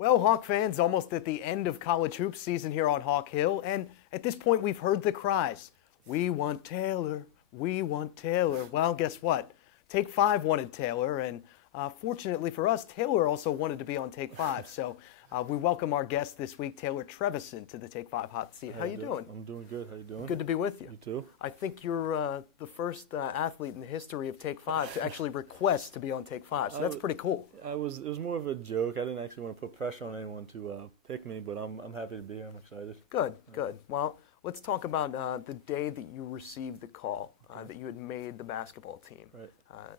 Well, Hawk fans, almost at the end of college hoops season here on Hawk Hill, and at this point we've heard the cries, "We want Taylor, we want Taylor." Well, guess what? Take 5 wanted Taylor, and fortunately for us, Taylor also wanted to be on Take 5. So we welcome our guest this week, Taylor Trevisan, to the Take 5 hot seat. How you doing? I'm doing good. How you doing? Good to be with you. You too. I think you're the first athlete in the history of Take 5 to actually request to be on Take 5, so that's pretty cool. It was more of a joke. I didn't actually want to put pressure on anyone to pick me, but I'm happy to be here. I'm excited. Good. Well, let's talk about the day that you received the call that you had made the basketball team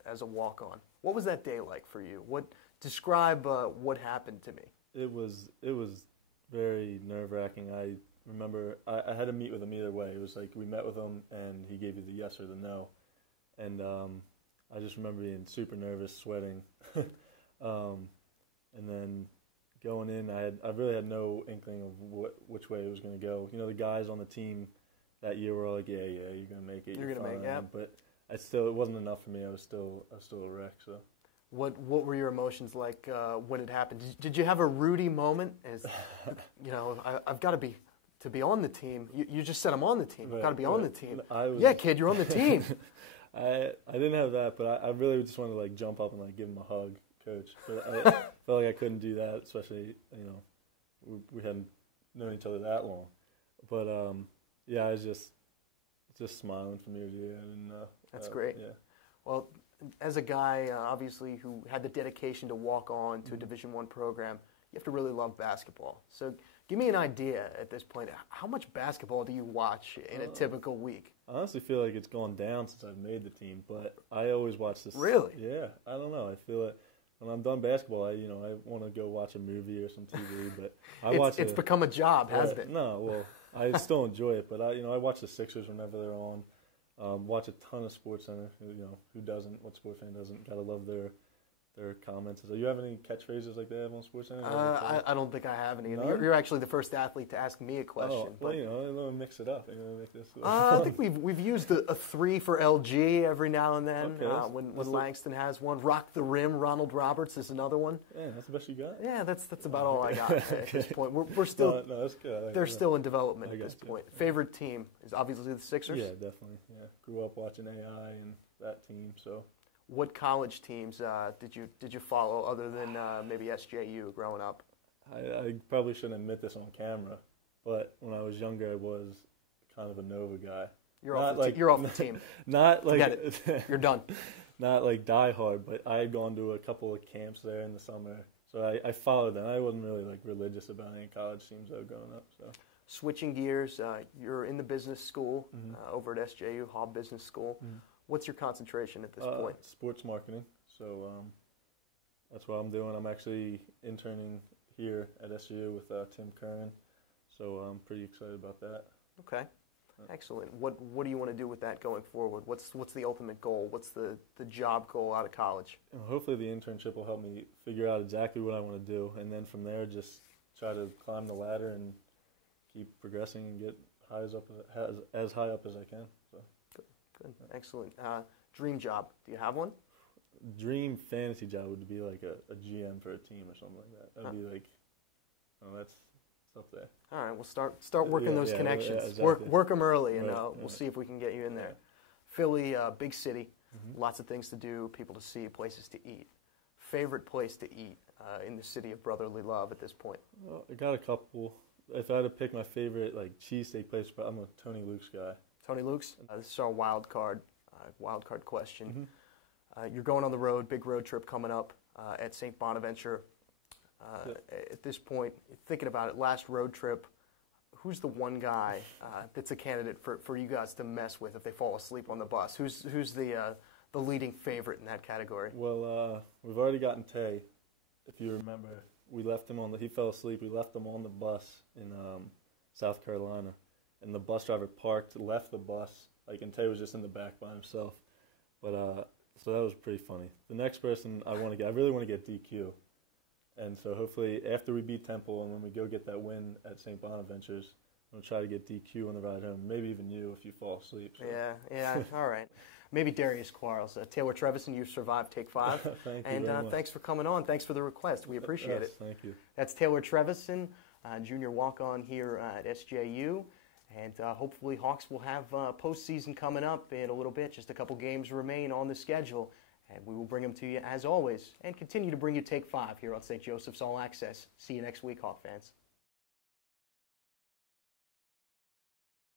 as a walk-on. What was that day like for you? Describe what happened to me. It was very nerve-wracking. I remember I had to meet with him either way. It was like we met with him and he gave you the yes or the no, and I just remember being super nervous, sweating, and then going in, I really had no inkling of which way it was going to go. You know, the guys on the team that year were all like, yeah, you're going to make it. You're going to make it, yeah. But it wasn't enough for me. I was still a wreck. So. What were your emotions like when it happened? Did you have a Rudy moment? As you know, I've got to be on the team. You just said I'm on the team. I've got to be on the team. Yeah, kid, you're on the team. I didn't have that, but I really just wanted to like jump up and like give him a hug, coach. But I felt like I couldn't do that, especially we hadn't known each other that long. But yeah, I was just smiling from ear to ear. And, that's great. Yeah. Well, as a guy, obviously, who had the dedication to walk on to a Division I program, you have to really love basketball. So give me an idea at this point. How much basketball do you watch in a typical week? I honestly feel like it's gone down since I've made the team, but I always watch this. Really? Yeah. I don't know. I feel it. When I'm done basketball, I want to go watch a movie or some TV, but it's become a job, hasn't it? No, well, I still enjoy it, but I watch the Sixers whenever they're on. Watch a ton of SportsCenter. Who doesn't? What sports fan doesn't? Gotta love their comments. So you have any catchphrases like that on SportsCenter? I don't think I have any. No? You're actually the first athlete to ask me a question. Oh, well, let me mix it up. Make this. I think we've used a 3 for LG every now and then. Okay, when Langston has one. Rock the Rim, Ronald Roberts is another one. Yeah, that's the best you got. Yeah, that's about all I got at this point. We're still that's good. they're still in development at this point. Favorite team is obviously the Sixers. Yeah, definitely. Yeah, grew up watching AI and that team. So. What college teams did you follow other than maybe SJU growing up? I probably shouldn't admit this on camera, but when I was younger, I was kind of a Nova guy. You're off the team. Not like Forget it. You're done. Not like diehard, but I had gone to a couple of camps there in the summer, so I followed them. I wasn't really like religious about any college teams though growing up. So switching gears, you're in the business school over at SJU, Hall Business School. Mm-hmm. What's your concentration at this point? Sports marketing. So that's what I'm doing. I'm actually interning here at SU with Tim Curran. So I'm pretty excited about that. Okay. Excellent. What do you want to do with that going forward? What's the ultimate goal? What's the job goal out of college? Hopefully the internship will help me figure out exactly what I want to do. And then from there, just try to climb the ladder and keep progressing and get as high up as I can. So. Good. Excellent. Dream job. Do you have one? Dream fantasy job would be like a GM for a team or something like that. That'd be like, that's up there. All right, we'll start working those connections. Yeah, exactly. Work them early, and we'll see if we can get you in there. Philly, big city, lots of things to do, people to see, places to eat. Favorite place to eat in the city of brotherly love at this point? Well, I got a couple. If I had to pick my favorite cheesesteak place, but I'm a Tony Luke's guy. Tony Luke's. This is our wild card question. You're going on the road, big road trip coming up at St. Bonaventure. At this point, thinking about it, last road trip, who's the one guy that's a candidate for you guys to mess with if they fall asleep on the bus? Who's the leading favorite in that category? Well, we've already gotten Tay. If you remember, we left him he fell asleep. We left him on the bus in South Carolina. And the bus driver left the bus, and Tay was just in the back by himself. But so that was pretty funny. The next person I really want to get DQ. And so hopefully after we beat Temple and when we go get that win at St. Bonaventure's, I'm going to try to get DQ on the ride home. Maybe even you if you fall asleep. So. Yeah, all right. Maybe Darius Quarles. Taylor Trevisan, you survived Take 5. Thank you and very much. Thanks for coming on. Thanks for the request. We appreciate it. Thank you. That's Taylor Trevisan, junior walk-on here at SJU. And hopefully Hawks will have postseason coming up in a little bit. Just a couple games remain on the schedule. And we will bring them to you as always and continue to bring you Take 5 here on St. Joseph's All Access. See you next week, Hawk fans.